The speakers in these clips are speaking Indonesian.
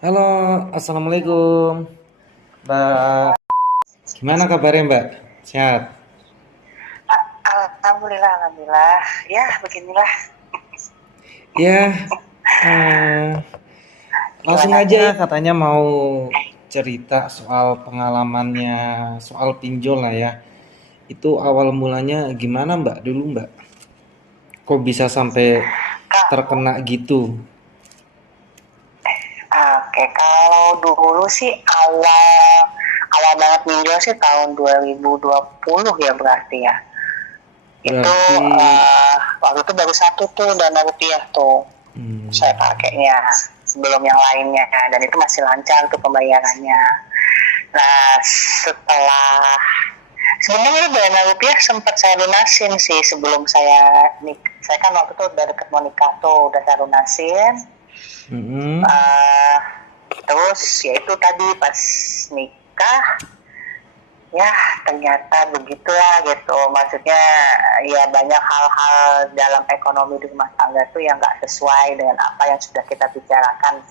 Halo, assalamualaikum, Mbak. Gimana kabarnya, Mbak? Sehat? Alhamdulillah, alhamdulillah. Ya, beginilah. Ya, eh, langsung Gimana aja nih? katanya mau cerita soal pengalamannya, soal pinjol lah ya. Itu awal mulanya gimana, Mbak? Dulu, Mbak? Kok bisa sampai Kak, terkena gitu? oke, kalau dulu sih awal awal banget pinjol sih tahun 2020 ya berarti ya. Itu Berarti, waktu itu baru satu tuh dana rupiah tuh saya hmm, pakainya sebelum yang lainnya dan itu masih lancar tuh pembayarannya. Nah, setelah sebenarnya dana rupiah sempat saya lunasin sih sebelum saya saya kan waktu itu udah deket mau nikah tuh udah saya lunasin. mm-mm. uh, Terus ya itu tadi pas nikah ya ternyata begitulah gitu, maksudnya ya banyak hal-hal dalam ekonomi di rumah tangga tuh yang nggak sesuai dengan apa yang sudah kita bicarakan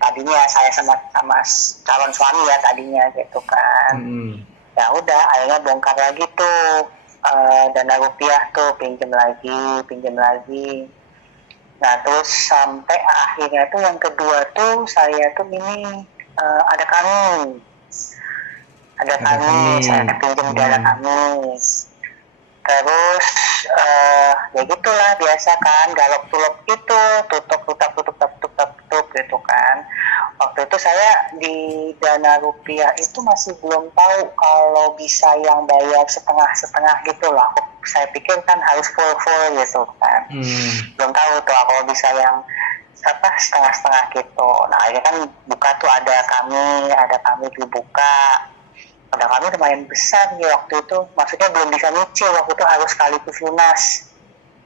tadinya saya sama calon suami ya tadinya gitu kan. Mm-mm. Ya udah akhirnya bongkar lagi tuh dana rupiah tuh pinjam lagi. Nah terus sampai akhirnya tuh yang kedua tuh saya tuh ini ada Ada kami kami. saya pinjam dana Hmm. kami. Terus ya gitulah biasa kan galop tulop gitu, tutup gitu kan. Waktu itu saya di dana rupiah itu masih belum tahu kalau bisa yang bayar setengah-setengah gitu loh. Saya pikir kan harus full gitu kan. Hmm. Belum tahu tuh kalau bisa yang apa setengah-setengah gitu. Nah akhirnya kan buka tuh ada kami dibuka. Ada kami lumayan besar nih waktu itu. Maksudnya belum bisa nyicil waktu itu harus sekaligus lunas.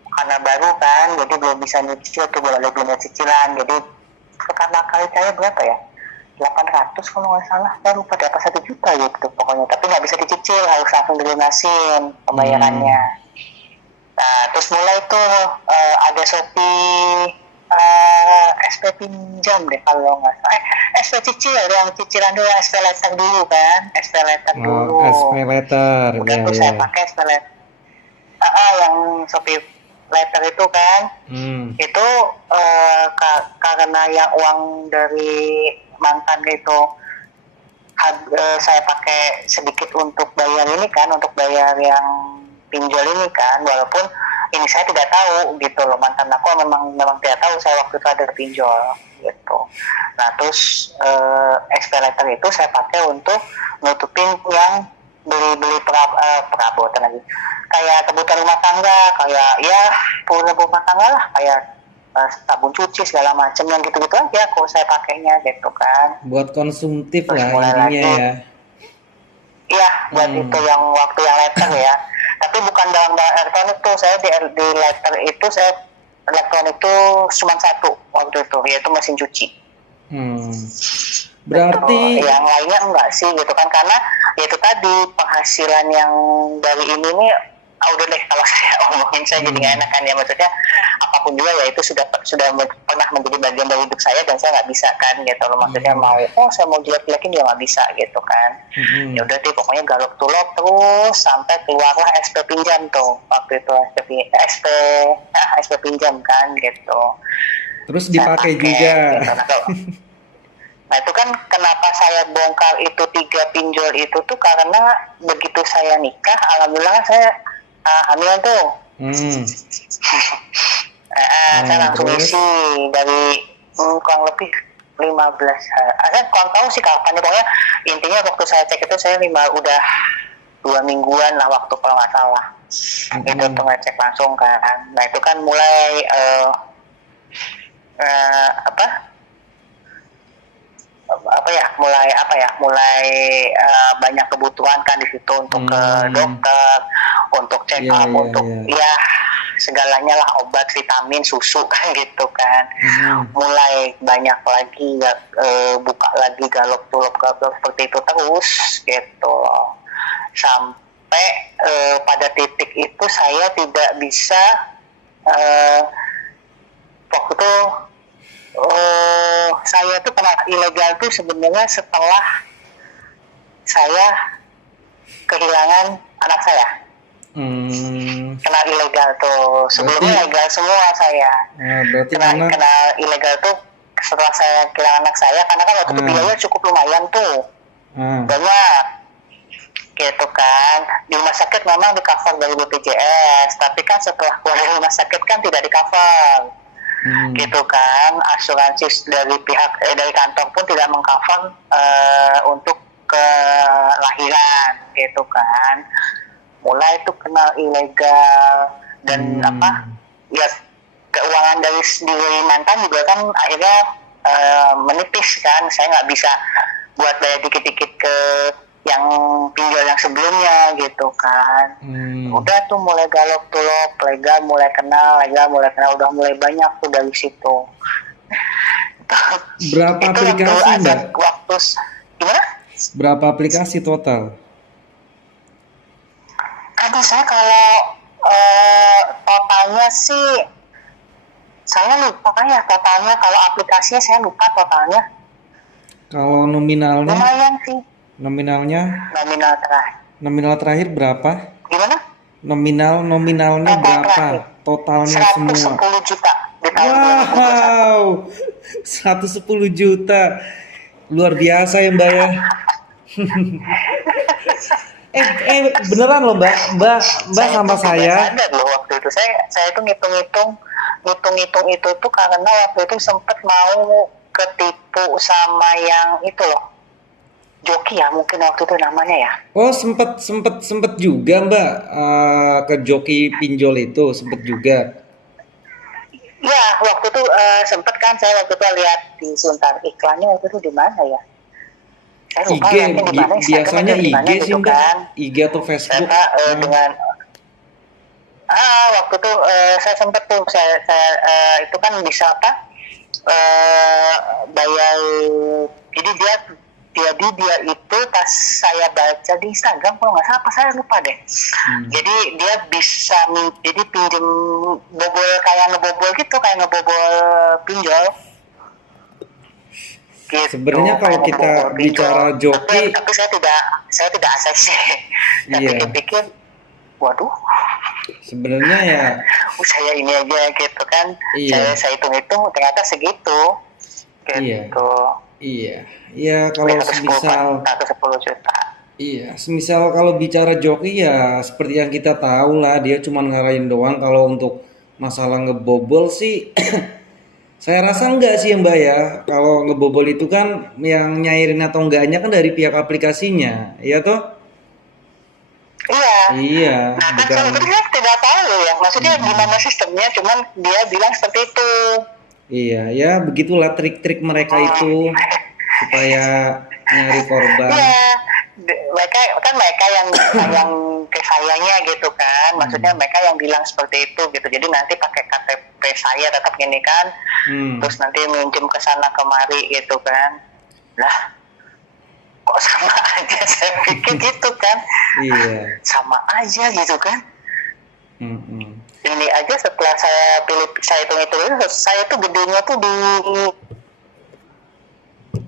Karena baru kan, jadi belum bisa nyicil tuh belum ada cicilan. Jadi pertama kali saya berapa ya? 800 kalau nggak salah, saya lupa deh apa 1 juta gitu pokoknya, tapi nggak bisa dicicil, harus langsung dilunasin pembayarannya. Hmm. Nah terus mulai tuh ada Shopee SP pinjam deh kalau nggak salah, SP cicil yang cicilan dulu, SP letter dulu kan, SP letter Oh, dulu. SP letter, Udah ya tuh ya. saya pakai SP letter, yang Shopee letter itu kan. Hmm. Itu karena yang uang dari mantan itu saya pakai sedikit untuk bayar ini kan, untuk bayar yang pinjol ini kan, walaupun ini saya tidak tahu gitu loh, mantan aku memang memang tidak tahu saya waktu itu ada pinjol gitu. Nah terus expirator itu saya pakai untuk nutupin yang beli-beli perabotan lagi, kayak kebutuhan rumah tangga, kayak ya kebutuhan rumah tangga lah, kayak sabun cuci segala macam yang gitu-gitu aja kok saya pakainya gitu kan. Buat konsumtif Terus lah mulai intinya lagi, ya. iya buat itu Hmm. yang waktu yang letter ya. Tapi bukan dalam elektronik tuh, saya di letter itu saya elektronik itu cuma satu waktu itu, yaitu mesin cuci. Hmm. Gitu. Berarti Yang lainnya enggak sih gitu kan, karena ya itu tadi penghasilan yang dari ini nih, udah deh kalau saya omongin saya jadi nggak hmm. enak kan ya, maksudnya apapun juga ya itu sudah pernah menjadi bagian dari hidup saya dan saya nggak bisa kan gitu loh, maksudnya Hmm. saya mau jelek-jelekin dia nggak bisa gitu kan. Ya Hmm. udah deh pokoknya galop tulop terus sampai keluarlah SP pinjam tuh waktu itu, SP pinjam kan gitu, Terus saya dipakai juga. pakai gitu. Nah itu kan kenapa saya bongkar itu 3 pinjol itu tuh karena begitu saya nikah, alhamdulillah saya hamil tuh. Hmm. Saya Nah, langsung isi terus dari kurang lebih 15 hari. Saya kurang tahu sih kapan, pokoknya intinya waktu saya cek itu saya udah 2 mingguan lah waktu kalau nggak salah. Itu tuh hmm. ngecek langsung kan. Nah itu kan mulai apa mulai banyak kebutuhan kan di situ untuk ke Hmm. dokter, untuk check Ya up, ya untuk ya. ya segalanya lah, obat, vitamin, susu kan gitu kan. Hmm. Mulai banyak lagi buka lagi galop seperti itu terus gitu loh. Sampai pada titik itu saya tidak bisa, uh, waktu itu Saya tuh kena ilegal tuh sebenarnya setelah saya kehilangan anak saya. Hmm, Kena ilegal tuh. berarti Sebelumnya legal semua saya. berarti Kena anak kena ilegal tuh setelah saya kehilangan anak saya, karena kan waktu itu ah biaya cukup lumayan tuh, ah banyak gitu kan. Di rumah sakit memang di cover dari BPJS, tapi kan setelah keluar dari rumah sakit kan tidak di cover hmm, gitu kan. Asuransi dari pihak dari kantor pun tidak mengcover untuk kelahiran gitu kan. Mulai itu kenal ilegal dan apa hmm. ya, keuangan dari sendiri mantan juga kan akhirnya menipis kan. Saya nggak bisa buat bayar dikit-dikit ke yang pinjol yang sebelumnya gitu kan. Hmm. Udah tuh mulai galop tuh legal mulai kenal, udah mulai banyak tuh dari situ. Berapa Itu waktu aplikasi, ada Mbak? waktu gimana? Berapa aplikasi total? Aduh, saya kalau totalnya sih saya lupa ya totalnya. Kalau aplikasinya saya lupa totalnya. Kalau nominalnya, Lumayan sih nominalnya, nominal terakhir. nominal terakhir berapa? Gimana? Nominalnya Total berapa? terakhir Totalnya semua. 110 juta di tahun 2021. Wow, 110 juta. Luar biasa ya Mbak ya. Beneran loh Mbak. Mbak Saya sama tuh tidak saya. sadar loh waktu itu. Saya tuh ngitung itu tuh karena waktu itu sempet mau ketipu sama yang itu loh, joki ya mungkin waktu itu namanya ya. Oh, sempet juga Mbak, ke joki pinjol itu sempet juga. Ya waktu itu sempet kan, saya waktu itu lihat di Suntar iklannya waktu itu di mana ya. Saya lupa IG, lihatnya di mana, Instagram biasanya atau di mana IG sih gitu Mbak. kan. IG atau Facebook. Ternyata Hmm. dengan waktu itu saya sempet tuh saya itu kan bisa apa, eh, bayar. Jadi dia itu pas saya baca di Instagram kalau nggak salah, apa saya lupa deh. Hmm. Jadi dia bisa jadi pinjem bobol, kayak ngebobol gitu, kayak ngebobol pinjol gitu, Sebenarnya kalau kayak kita ngebobol pinjol. bicara Tapi joki, tapi saya tidak ACC. Saya iya, pikir-pikir, waduh, sebenarnya ya, saya ini aja gitu kan. iya, Saya hitung-hitung ternyata segitu iya, gitu. iya, iya. Kalau 110 semisal, 110 juta. iya, semisal kalau bicara joki ya seperti yang kita tahu lah, dia cuma ngarahin doang. Kalau untuk masalah ngebobol sih, saya rasa enggak sih ya Mbak ya. Kalau ngebobol itu kan yang nyairin atau enggaknya kan dari pihak aplikasinya, ya toh? Iya. Iya, Nah kan bukan. saya sebenarnya tidak tahu ya, maksudnya Mm-mm. gimana sistemnya, cuman dia bilang seperti itu. Iya, ya begitulah trik-trik mereka itu supaya nyari korban. Iya, mereka yang ke sayanya gitu kan, maksudnya Hmm. mereka yang bilang seperti itu gitu. Jadi nanti pakai KTP saya tetap gini kan, Hmm. terus nanti minjem ke sana kemari gitu kan. Lah, kok sama aja, saya pikir gitu kan, Iya. sama aja gitu kan. Mm-mm. Ini aja setelah saya hitung itu, saya tuh gedenya tuh di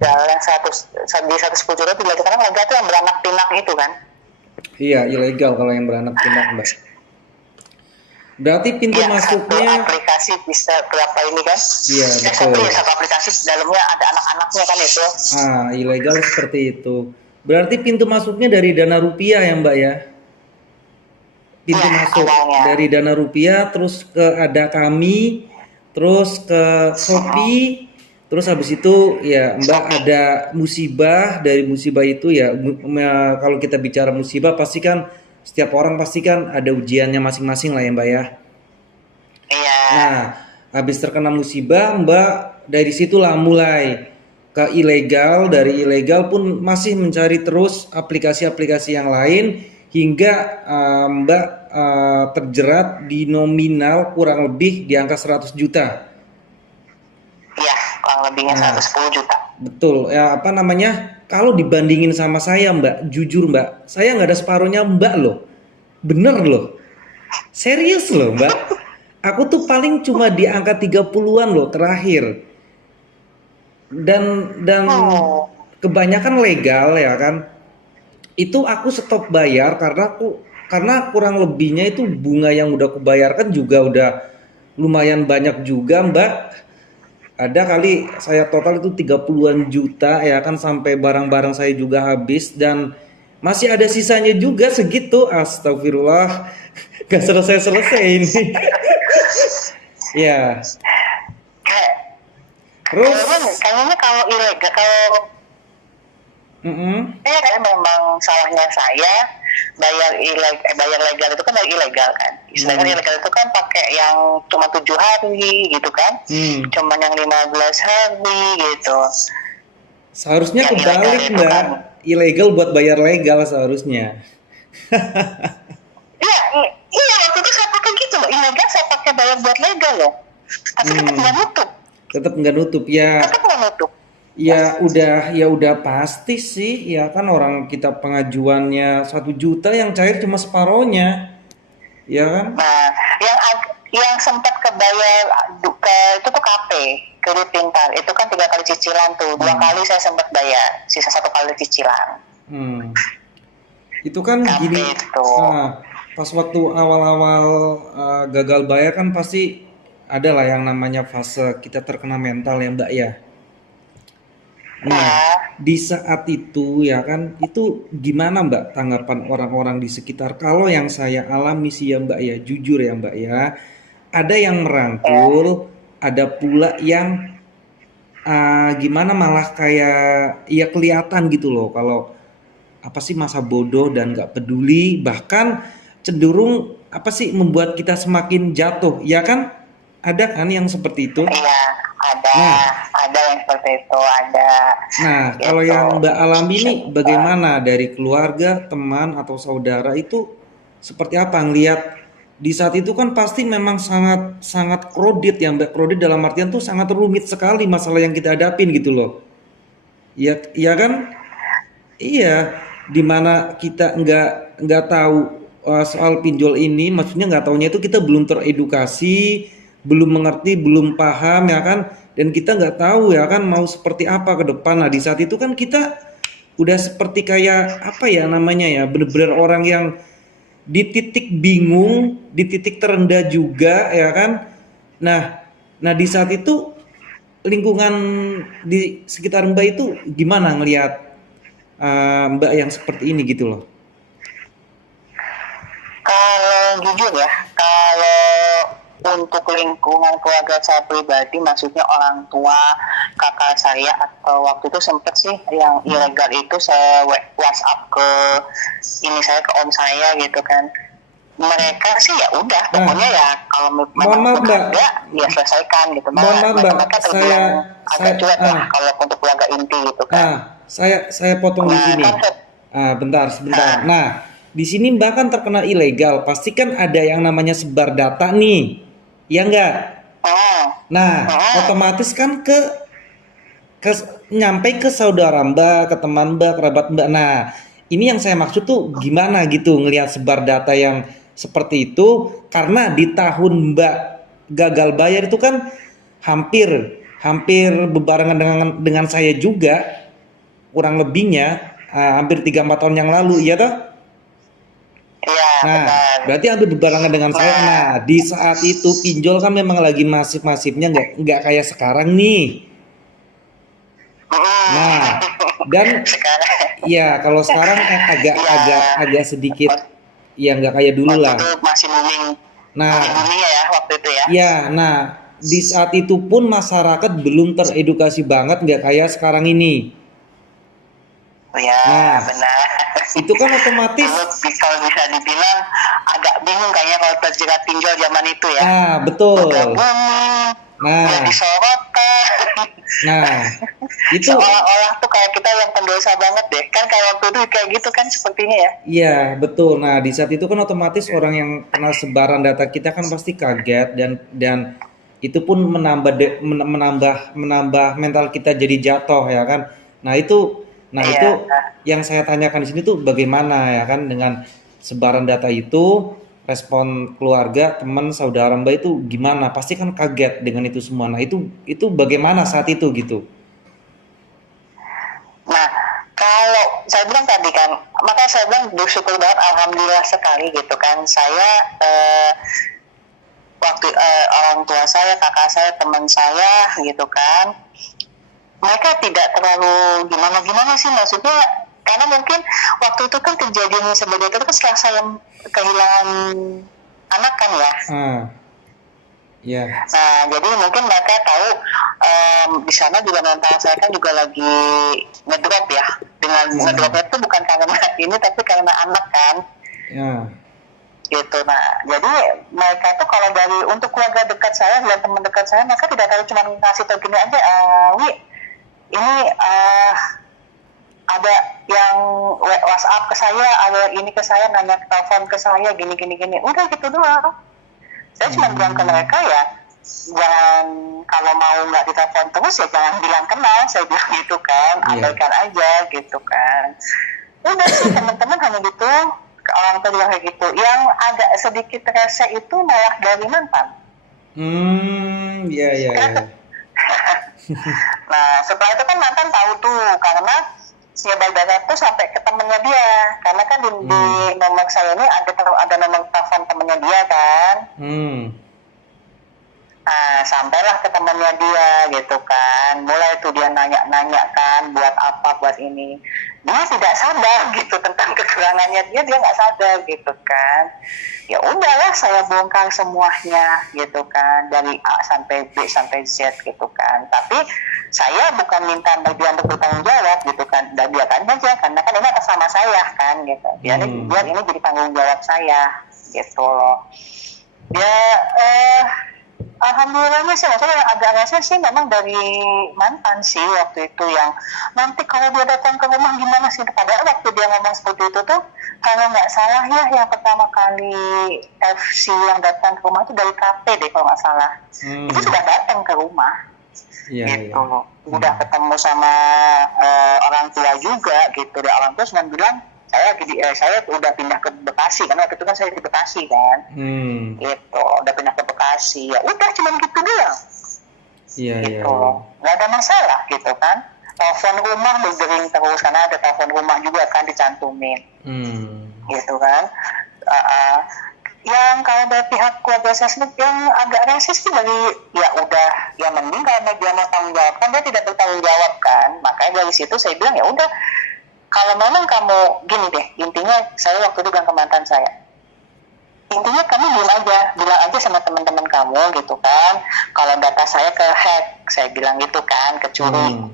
yang 110 juta tuh karena lega tuh yang beranak pinak itu kan. Iya, ilegal kalau yang beranak pinak, Mbak. Berarti pintu Yang satu masuknya, aplikasi bisa berapa ini kan. iya betul. Satu aplikasi dalamnya ada anak-anaknya kan itu. Ilegal seperti itu. Berarti pintu masuknya dari Dana Rupiah ya, Mbak ya? Pintu Iya masuk awalnya. dari Dana Rupiah, terus ke Ada Kami, terus ke Shopee, terus habis itu ya Mbak Shopee. ada musibah, dari musibah itu ya kalau kita bicara musibah pasti kan setiap orang pasti kan ada ujiannya masing-masing lah ya Mbak ya. Iya. Nah, habis terkena musibah Mbak dari situlah mulai ke ilegal, dari ilegal pun masih mencari terus aplikasi-aplikasi yang lain hingga Mbak terjerat di nominal kurang lebih di angka 100 juta. Iya, kurang lebihnya Nah, 110 juta. betul. Ya apa namanya? Kalau dibandingin sama saya Mbak, jujur Mbak, saya nggak ada separuhnya Mbak loh. Bener loh. Serius loh Mbak. Aku tuh paling cuma di angka 30-an loh terakhir. dan Oh, kebanyakan legal ya kan. Itu aku stop bayar karena kurang lebihnya itu bunga yang udah aku bayarkan juga udah lumayan banyak juga, Mbak. Ada kali saya total itu 30-an juta ya kan, sampai barang-barang saya juga habis dan masih ada sisanya juga segitu. Astagfirullah. Gak selesai-selesai ini. Ya. kayak Terus kayaknya kalau ilegal, kalau mm-mm, saya memang salahnya saya bayar legal itu kan dari ilegal kan. Sedangkan mm, ilegal itu kan pakai yang cuma 7 hari gitu kan, mm. cuman yang 15 hari gitu. Seharusnya Yang ilegal kebalik, itu Mbak. kan, Ilegal buat bayar legal seharusnya. iya iya waktu itu saya pakai gitu loh, ilegal saya pakai bayar buat legal loh, tapi tetap nggak Hmm, nutup, tetap nggak nutup ya. tetap nggak nutup. Ya udah pasti sih ya kan, orang kita pengajuannya 1 juta yang cair cuma separohnya, ya kan? Nah, yang sempat kebayar ke itu tuh KP, kredit pintar. Itu kan 3 kali cicilan tuh. Dua Hmm, kali saya sempat bayar, sisa 1 kali cicilan. hmm. Itu kan KP gini, itu. pas waktu awal-awal gagal bayar kan pasti ada lah yang namanya fase kita terkena mental ya, Mbak ya. Nah, Nah, di saat itu ya kan, itu gimana Mbak tanggapan orang-orang di sekitar? Kalau yang saya alami sih ya Mbak ya, jujur ya Mbak ya, ada yang ya. merangkul, ada pula yang gimana malah kayak ya kelihatan gitu loh kalau apa sih masa bodoh dan nggak peduli, bahkan cenderung apa sih membuat kita semakin jatuh, ya kan? Ada kan yang seperti itu? Iya, ada, Nah, ada yang seperti itu, ada Nah, kalau gitu. yang Mbak alami ini bagaimana dari keluarga, teman atau saudara itu seperti apa ngelihat di saat itu kan pasti memang sangat sangat krodit ya Mbak, krodit dalam artian tuh sangat rumit sekali masalah yang kita hadapin gitu loh. Iya, iya kan? Iya, dimana kita nggak tahu soal pinjol ini, maksudnya nggak taunya itu kita belum teredukasi, belum mengerti, belum paham ya kan, dan kita nggak tahu ya kan mau seperti apa ke depan. Nah di saat itu kan kita udah seperti kayak apa ya namanya ya, bener-bener orang yang di titik bingung, di titik terendah juga ya kan. Nah, nah di saat itu lingkungan di sekitar Mbak itu gimana ngelihat Mbak yang seperti ini gitu loh. Kalau jujur ya, kalau untuk lingkungan keluarga saya pribadi, maksudnya orang tua, kakak saya, atau waktu itu sempet sih yang ilegal itu saya WhatsApp ke ini saya, ke om saya gitu kan. Mereka sih ya udah, pokoknya Nah, ya kalau mohon memang maaf belum Mbak, ada, ya selesaikan gitu. mohon maaf Mbak, Mereka saya terbilang agak saya cuek lah kalau untuk keluarga inti gitu kan. saya potong di Nah sini. kan, Bentar, sebentar. nah, Nah, di sini Mbak kan terkena ilegal, pasti kan ada yang namanya sebar data nih, ya enggak? hmm, Nah, hmm, otomatis kan ke nyampe ke saudara Mbak, ke teman Mbak, kerabat Mbak. Nah, ini yang saya maksud tuh gimana gitu ngelihat sebar data yang seperti itu, karena di tahun Mbak gagal bayar itu kan hampir hampir bebarengan dengan saya juga, kurang lebihnya hampir 3-4 tahun yang lalu, iya toh? iya Nah, benar. berarti hampir berbarengan dengan saya. Nah, Nah, di saat itu pinjol kan memang lagi masif-masifnya, nggak kayak sekarang nih. Nah, dan sekarang ya kalau sekarang agak agak ya agak sedikit ya nggak kayak dulu waktu itu lah. masih booming, Nah, ya waktu itu ya. nah di saat itu pun masyarakat belum teredukasi banget, nggak kayak sekarang ini. Ya Nah, benar. itu kan otomatis. Dulu kalau bisa dibilang agak bingung kayaknya kalau terjerat pinjol zaman itu ya. Udah Betul. booming, udah Nah, disorotan. nah itu Seolah-olah tuh kayak kita yang pendosa banget deh. Kan kayak waktu itu kayak gitu kan sepertinya ya. iya betul. Nah di saat itu kan otomatis orang yang kena sebaran data kita kan pasti kaget, dan itu pun menambah menambah mental kita jadi jatuh ya kan. Nah itu nah Iya. itu yang saya tanyakan di sini tuh bagaimana ya kan dengan sebaran data itu, respon keluarga, teman, saudara Mbak itu gimana? Pasti kan kaget dengan itu semua. Nah itu bagaimana saat itu gitu? saya bilang tadi kan, maka saya bilang bersyukur banget, alhamdulillah sekali gitu kan. Saya waktu orang tua saya, kakak saya, teman saya gitu kan, mereka tidak terlalu gimana-gimana sih, maksudnya karena mungkin waktu itu kan kejadian seperti itu kan setelah saya kehilangan anak kan ya. Ya. Nah, jadi mungkin mereka tahu di sana juga mental saya kan juga lagi ngedrop ya. Dengan ngedropnya itu bukan karena ini, tapi karena anak kan. Ya. Gitu. Nah, jadi mereka tuh kalau dari untuk keluarga dekat saya dan teman dekat saya, mereka tidak tahu, cuma ngasih tahu gini aja, Wi, ini ada yang WhatsApp ke saya, ada ini ke saya, nanya telepon ke saya, gini, udah gitu doang. Saya cuma bilang ke mereka ya, jangan, kalau mau nggak ditelepon terus ya jangan bilang kenal, saya bilang gitu kan, abaikan aja gitu kan. Udah sih teman-teman hanya gitu, orang tua bilang kayak gitu. Yang agak sedikit rese itu malah dari mantan. Iya. Nah, setelah itu kan mantan tahu tuh, karena si Baidara tuh sampai ke temennya dia, karena kan di nomor saya ini ada nomor telepon temennya dia kan. Nah, sampailah ke temennya dia gitu kan, mulai tuh dia nanya kan, buat apa, buat ini. Dia tidak sadar gitu tentang kekurangannya dia nggak sadar gitu kan. Ya udahlah, saya bongkar semuanya gitu kan, dari A sampai B sampai Z gitu kan. Tapi saya bukan minta bagian untuk bertanggung jawab gitu kan, dan biarkan aja, karena kan ini atas nama saya kan gitu. Biar ini jadi tanggung jawab saya gitu loh. Ya alhamdulillahnya sih, maksudnya yang agak rasa sih memang dari mantan sih waktu itu, yang nanti kalau dia datang ke rumah gimana sih. Padahal waktu dia ngomong seperti itu tuh, kalau nggak salah ya, yang pertama kali FC yang datang ke rumah itu dari kafe deh kalau nggak salah. Itu sudah datang ke rumah. Gitu. Udah ketemu sama orang tua juga gitu. Dan orang tua cuma bilang, saya udah pindah ke Bekasi, karena waktu itu kan saya di Bekasi kan. Gitu, udah pindah ke Bekasi. Ya udah cuma gitu doang. Gitu. Nggak ada masalah gitu kan. Telepon rumah berdering terus, karena ada telepon rumah juga kan dicantumin. Gitu kan. Yang kalau dari pihak keluarga saya sendiri yang agak rasis sih, dari ya udah, ya mending kalau dia mau tanggung jawab kan, dia tidak bertanggung jawab kan. Makanya dari situ saya bilang ya udah, kalau memang kamu gini deh, intinya saya waktu itu bilang ke mantan saya, intinya kamu bilang aja sama teman-teman kamu gitu kan, kalau data saya ke hack, saya bilang gitu kan, kecuri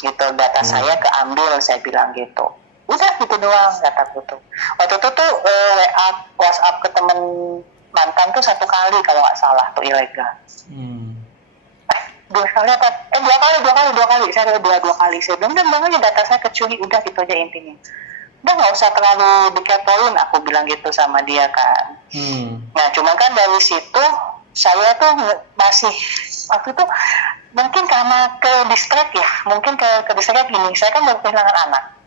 gitu, data saya keambil, saya bilang gitu. Udah gitu doang kataku tuh. Waktu itu tuh WhatsApp ke temen mantan tuh 1 kali kalau nggak salah tuh ilegal. Dua kali. Saya udah 2 kali. Saya bilang, dan aja data saya kecuri, udah gitu aja intinya. Udah nggak usah terlalu dikepoin, aku bilang gitu sama dia kan. Nah, cuma kan dari situ saya tuh masih waktu itu mungkin karena ke distract ya, ke distract gini. Saya kan baru kehilangan anak.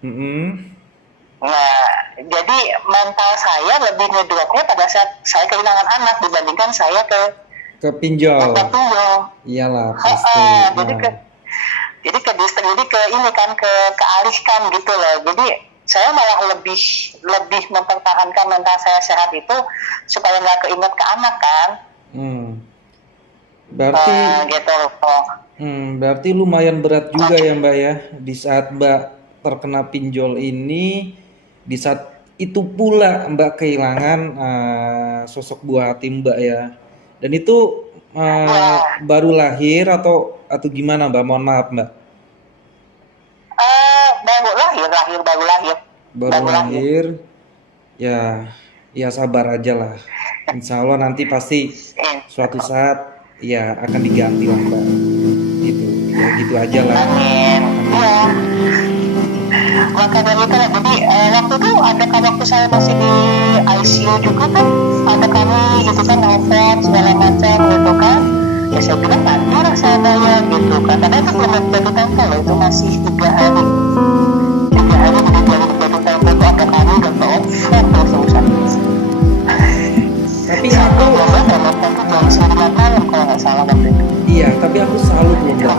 Nah, jadi mental saya lebih ngedropnya pada saat saya kehilangan anak dibandingkan saya ke pinjol. Iyalah pasti. Jadi ke distract, jadi ke ini kan, kealihkan gitu loh. Jadi saya malah lebih mempertahankan mental saya sehat itu supaya nggak keinget ke anak kan. Berarti gitu. Berarti lumayan berat juga ya Mbak ya, di saat Mbak terkena pinjol ini, di saat itu pula Mbak kehilangan sosok buah hati Mbak ya. Dan itu baru lahir atau gimana Mbak? Mohon maaf Mbak. Baru lahir. Ya sabar aja lah. Insya Allah nanti pasti suatu saat ya akan diganti lah Mbak. Gitu. Ya gitu aja lah. Amin. Maka dari itu, jadi waktu itu waktu saya masih di ICU juga kan, ada kami gitu kan, nelfon segala macam gitu kan. Ya saya bilang nanti lah saya bayar gitu kan, karena itu belum jatuh tempo loh, itu masih 3 hari belum jatuh tempo, itu ada kami dan telepon terus urusan. Tapi aku jam 9 malam kalau nggak salah waktu itu. Iya, tapi aku salut loh Mbak,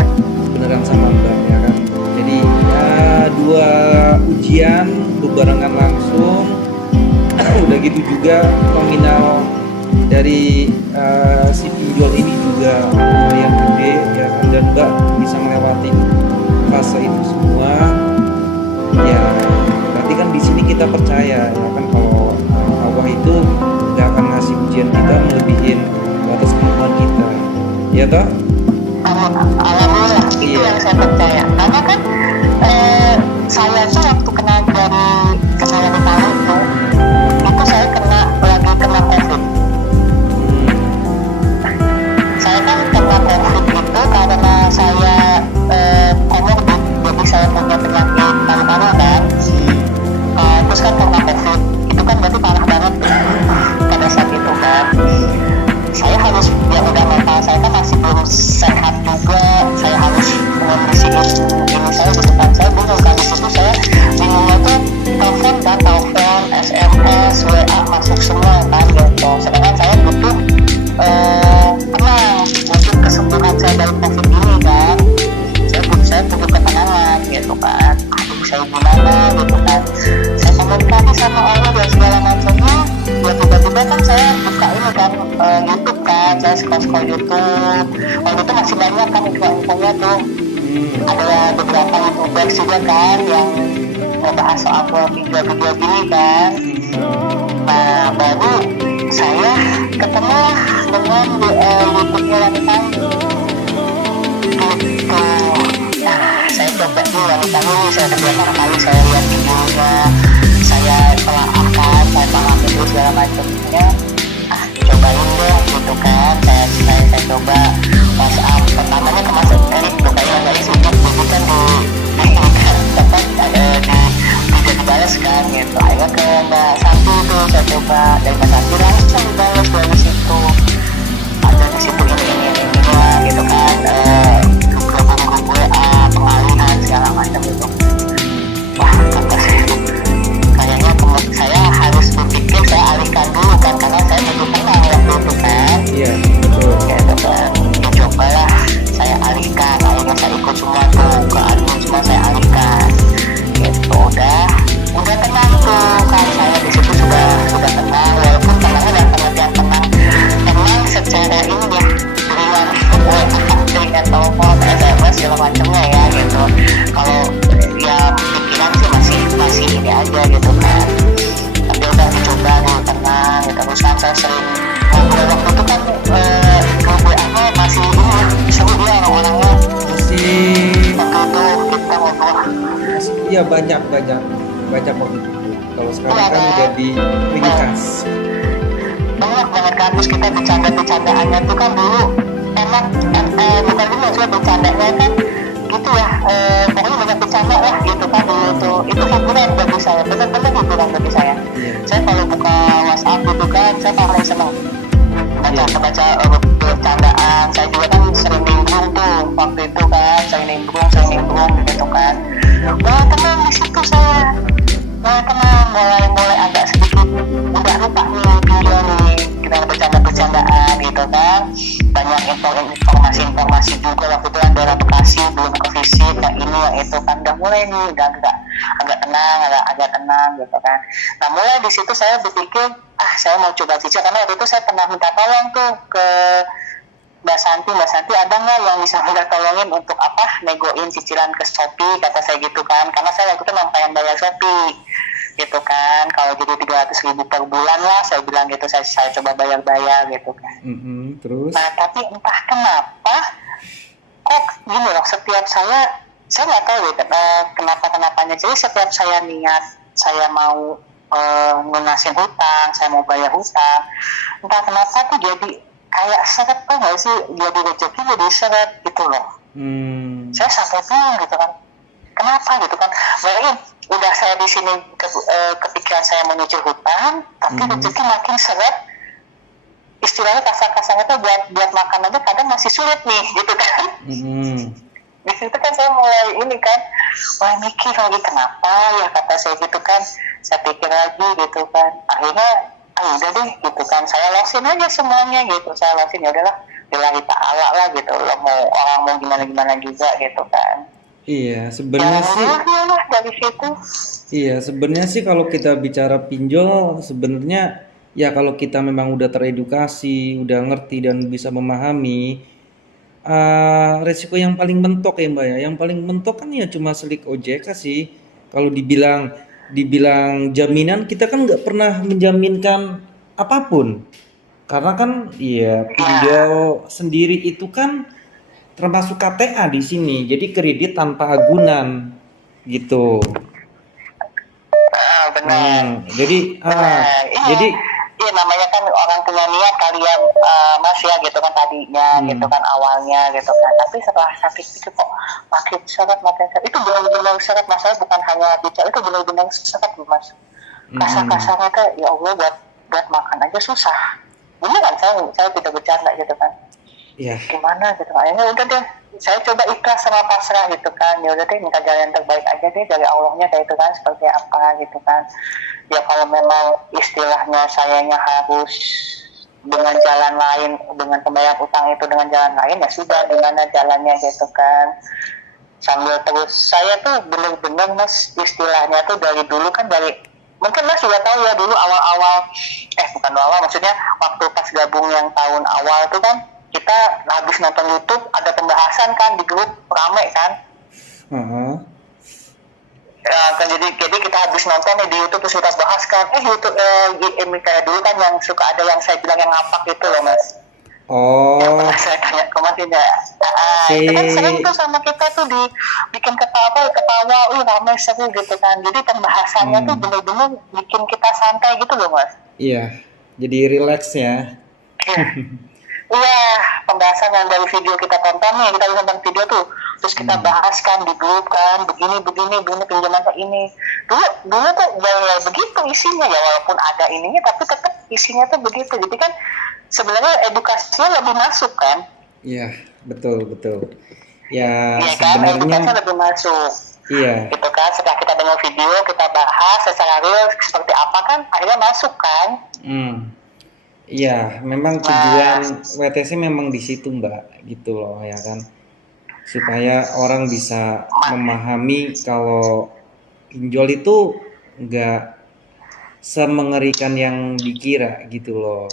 beneran sama Mbak ya kan. Jadi dua ujian berbarengan langsung. Udah gitu juga nominal dari si pinjol ini juga lumayan gede ya kan, dan Mbak bisa melewati fase itu semua. Ya berarti kan di sini kita percaya ya kan kalau Allah itu nggak akan ngasih ujian kita melebihin batas kemampuan kita, ya toh? Alhamdulillah, itu Iya. yang saya percaya. Karena kan saya tuh waktu kena yang utama itu saya lagi kena COVID. Saya kan kena COVID itu karena saya komorbid, jadi saya punya penyakit paru-paru kan. Terus kan karena COVID itu kan berarti parah banget pada saat itu kan. Saya harus, ya udah mental saya kan masih belum sehat juga, saya harus mengondisiin ini saya gitu kan. Saya bingung kan, di situ saya bingungnya tuh telepon, SMS, WA masuk semua kan gitu. Sedangkan saya butuh tenang untuk kesembuhan saya dari COVID ini kan. Saya butuh ketenangan gitu kan. Aduh, saya gimana gitu kan. Saya komunikasi sama Allah dan segala macamnya. Ya tiba-tiba kan saya buka ini kan YouTube kan, saya scroll YouTube. Waktu itu masih banyak kan info-infonya tuh. Ada beberapa YouTubers juga kan yang ngebahas soal video-video gini kan. Nah baru saya ketemu dengan YouTube-nya wanita gitu. Nah saya coba nih wanita ini, saya beberapa kali saya lihat videonya, saya telaah kan, saya pahami itu segala macamnya. Cobain deh gitu kan. Saya coba WhatsApp pertamanya ke Mas Erik tuh kayaknya nggak sibuk gitu kan, tidak dibalas kan gitu. Akhirnya ke Mbak Santi tuh saya coba, dari Mbak Santi langsung dibalas dari situ. Ada di situ ini gitu kan, grup WA, pengalihan segala macam gitu. Wah kata saya kayaknya saya harus berpikir saya alihkan dulu kan, karena saya butuh tenang waktu itu kan. Iya betul. Ya kan, cobalah saya alihkan, akhirnya saya ikut semua tuh ke admin, semua saya alihkan gitu. Udah tenang tuh kan, saya di situ sudah tenang, walaupun tenangnya dalam pengertian tenang secara ini ya, dengan telepon, SMS segala macamnya ya gitu. Kalau ya pikiran sih masih ini aja gitu kan. Tapi udah dicoba nih tenang gitu. Terus kan saya sering ngobrol waktu itu kan WA-nya masih ini ya, seru dia orang-orangnya. Masih Waktu itu kita ngobrol. iya banyak waktu itu. Kalau sekarang kan udah di ringkas. Banyak banget kan, terus kita bercanda-bercandaannya tuh kan dulu enak, bukan dulu maksudnya bercandanya kan gitu ya, pokoknya banyak bercanda lah gitu kan dulu tuh. Itu hiburan bagi saya, benar-benar hiburan bagi saya. Saya kalau buka WhatsApp gitu kan, saya paling seneng baca bercandaan. Saya juga kan sering nimbrung tuh waktu itu kan, saya nimbrung gitu kan. Wah tenang di situ saya, tenang, mulai agak sedikit udah lupa nih video nih, kita bercandaan gitu kan. Banyak informasi juga waktu itu kan, daerah Bekasi belum ke visit yang ini yang itu kan, udah mulai nih agak tenang gitu kan. Nah mulai di situ saya berpikir saya mau coba cicil, karena waktu itu saya pernah minta tolong tuh ke Mbak Santi ada nggak yang bisa minta tolongin untuk negoin cicilan ke Shopee, kata saya gitu kan, karena saya waktu itu memang pengen bayar Shopee gitu kan, kalau jadi 300.000 per bulan lah saya bilang gitu, saya coba bayar gitu kan. Terus Nah tapi entah kenapa kok gini loh, setiap saya nggak tahu gitu kenapanya, jadi setiap saya niat saya mau lunasin hutang, saya mau bayar hutang, entah kenapa tuh jadi kayak seret tuh nggak sih, jadi rezeki jadi seret gitu loh. Saya sampai bingung gitu kan, kenapa gitu kan. Mungkin udah saya di sini kepikiran saya mau nyicil hutang, tapi rezeki makin seret. Istilahnya kasar-kasarnya tuh buat makan aja kadang masih sulit nih gitu kan. Di situ kan saya mulai ini kan, mulai mikir lagi kenapa ya, kata saya gitu kan. Saya pikir lagi gitu kan, akhirnya udah deh gitu kan, saya losin aja semuanya gitu. Saya losin, ya udahlah lillahi ta'ala lah gitu, lo mau orang mau gimana juga gitu kan. Iya, sebenarnya Jalan sih, dulu lah dari situ. iya, sebenarnya sih kalau kita bicara pinjol, sebenarnya ya kalau kita memang udah teredukasi, udah ngerti dan bisa memahami, resiko yang paling mentok ya Mbak ya, yang paling mentok kan ya cuma selik OJK sih. Kalau dibilang dibilang jaminan, kita kan nggak pernah menjaminkan apapun. Karena kan ya Ya, pinjol sendiri itu kan termasuk KTA di sini, jadi kredit tanpa agunan gitu. benar. Jadi Benar, iya. jadi Iya namanya kan orang punya niat kalian mas ya gitu kan tadinya gitu hmm, kan awalnya gitu kan. Tapi setelah sakit itu kok makin seret. Itu benar-benar seret masalah bukan hanya bicara itu benar-benar seret mas. mm-mm. Kasar-kasarnya tuh ya Allah buat makan aja susah. Beneran saya tidak bercanda gitu kan. Ya, Gimana gitu kan. Akhirnya udah deh saya coba ikhlas sama pasrah gitu kan. Ya udah deh minta jalan yang terbaik aja deh dari Allahnya kayak itu kan seperti apa gitu kan. Ya kalau memang istilahnya sayanya harus dengan jalan lain dengan pembayaran utang itu dengan jalan lain ya sudah gimana jalannya gitu kan sambil terus saya tuh bener-bener mas istilahnya tuh dari dulu kan dari mungkin mas juga tahu ya dulu awal-awal bukan awal maksudnya waktu pas gabung yang tahun awal tuh kan kita habis nonton YouTube ada pembahasan kan di grup rame kan. heeh. Ya, kan jadi kita habis nonton nih di YouTube terus kita bahas kan YouTube kayak dulu kan yang suka ada yang saya bilang yang ngapak itu loh mas yang pernah Oh, saya tanya kemarin ya itu kan sering tuh si, sama kita tuh dibikin ketawa ramai seru gitu kan jadi pembahasannya tuh hmm, bener-bener bikin kita santai gitu loh mas. iya, jadi relax ya. Iya. Iya, pembahasan yang dari video kita tonton nih, kita nonton video tuh, terus kita Hmm, bahas kan di grup kan, begini pinjaman kayak ini. Dulu tuh ya begitu isinya ya, walaupun ada ininya, tapi tetap isinya tuh begitu. Jadi kan sebenarnya edukasinya lebih masuk kan, iya, betul betul. Ya iya kan, sebenarnya edukasinya lebih masuk. iya, Gitu kan, setelah kita dengar video, kita bahas secara real seperti apa kan, akhirnya masuk kan. hmm, iya, memang Nah, tujuan WTC memang di situ Mbak, gitu loh ya kan. Supaya orang bisa memahami kalau pinjol itu nggak semengerikan yang dikira gitu loh.